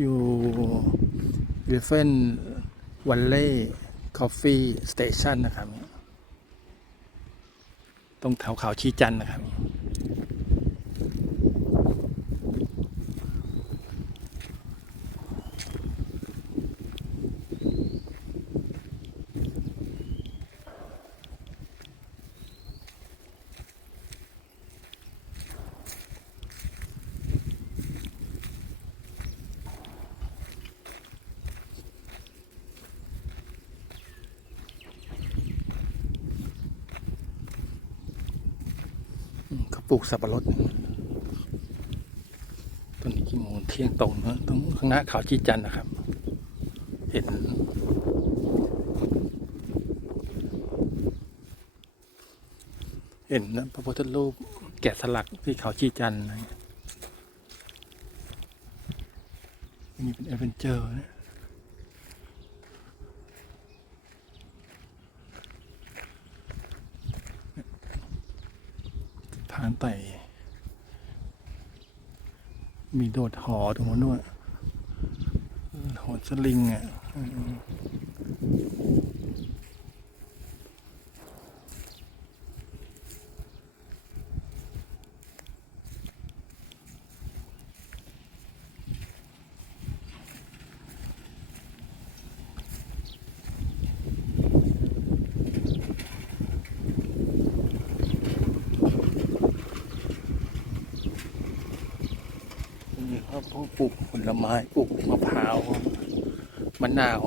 อยู่ริเฟนวันเล่คอฟฟี่สเตชันนะครับ ตรงแถวเขาชีจันนะครับ ปลูกสับปะรดต้นนี้กี่โมงเที่ยงตรงนะตรงข้างหน้าเขาชีจันนะครับ เห็นเห็นนะพระพุทธรูปแกะสลักที่เขาชีจันนะนี่เป็นเอเวนเจอร์นะ ทางไต่ มีโดดหอตรงนู้นด้วยหอสลิงอะ เขาปลูกผลไม้ปลูกมะพร้าวมะนาว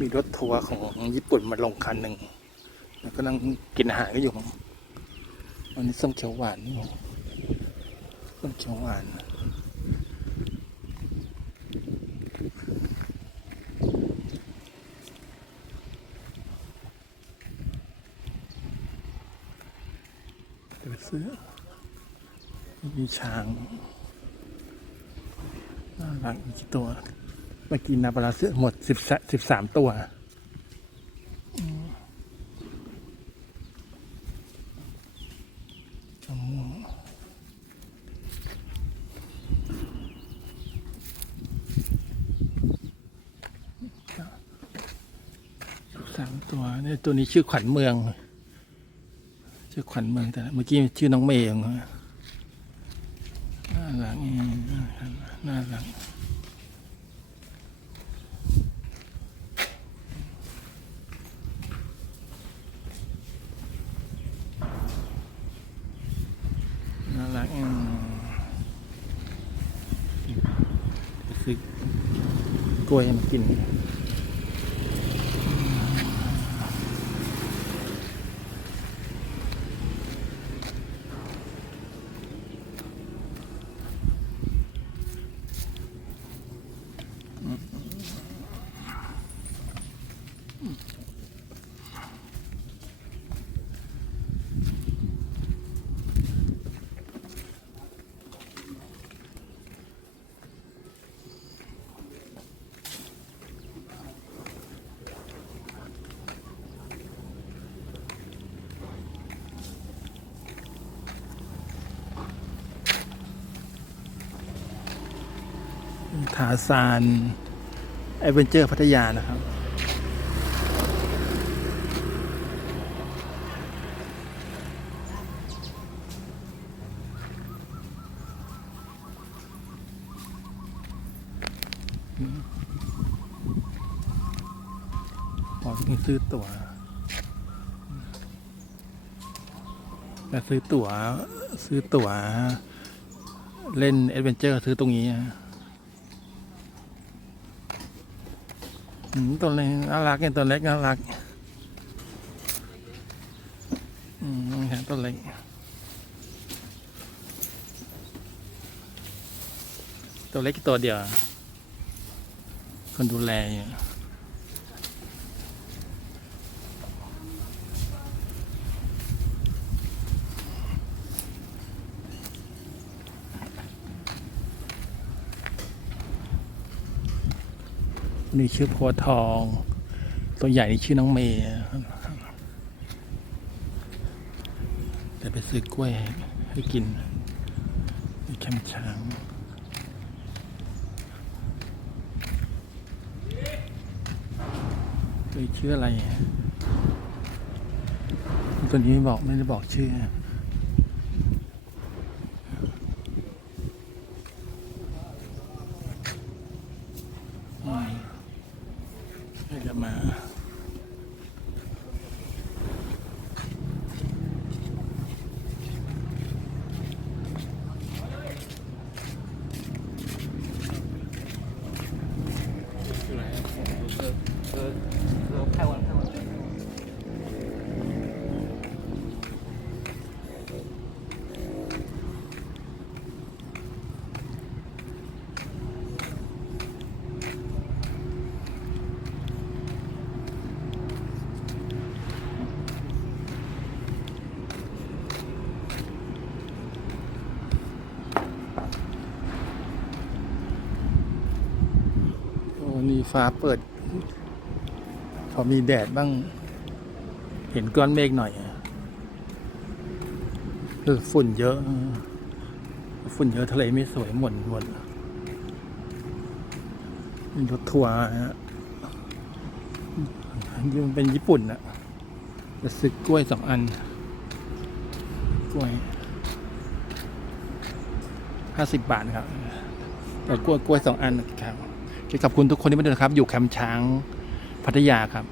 มีรถทัวร์ของญี่ปุ่นมาลงคันหนึ่งแล้วก็นั่งกินอาหารก็อยู่มั้งวันนี้ส้มเขียวหวานนี่ส้มเขียวหวาน เสือมีช้างน่ารักอีกทีตัว เมื่อกี้นาบาราเสือหมดสิบสิบสามตัวสามตัวเนี่ยตัวนี้ชื่อขวัญเมือง ชื่อขวัญเมืองแต่เมื่อกี้ชื่อน้องเมย์เองนะน่ารักอืมน่ารักน่ารักอืมเดี๋ยวซื้อกล้วยมากิน ทาซานแอดเวนเจอร์พัทยานะครับพอซื้อตั๋วแต่ซื้อตั๋วซื้อตั๋วเล่นแอดเวนเจอร์ซื้อตรงนี้อะ อืม ตัวเล็กน่ารักเนี่ยตัวเล็กน่ารักอืมนี่ครับตัวเล็กตัวเล็กตัวเดียว คนดูแลอยู่ นี่ชื่อโพทอง ตัวใหญ่นี่ชื่อน้องเมย์เดี๋ยวไปซื้อกล้วยให้กินที่แคมช้างเอ้ยชื่ออะไร ตัวนี้ไม่บอกไม่ได้บอกชื่อ ให้จะมาเอ้นี่ ฟ้าเปิด พอมีแดดบ้าง เห็นก้อนเมฆหน่อยคือฝุ่นเยอะ ฝุ่นเยอะทะเลไม่สวยหม่นหมดรถทัวร์ฮะมันเป็นญี่ปุ่นอะจะซื้อกล้วยสองอัน กล้วยห้าสิบบาทครับแต่กล้วยกล้วยสองอันครับ ขอบคุณทุกคนที่มาดูนะครับ อยู่แคมป์ช้างพัทยาครับ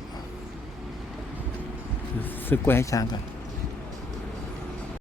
ซื้อกล้วยให้ช้างก่อน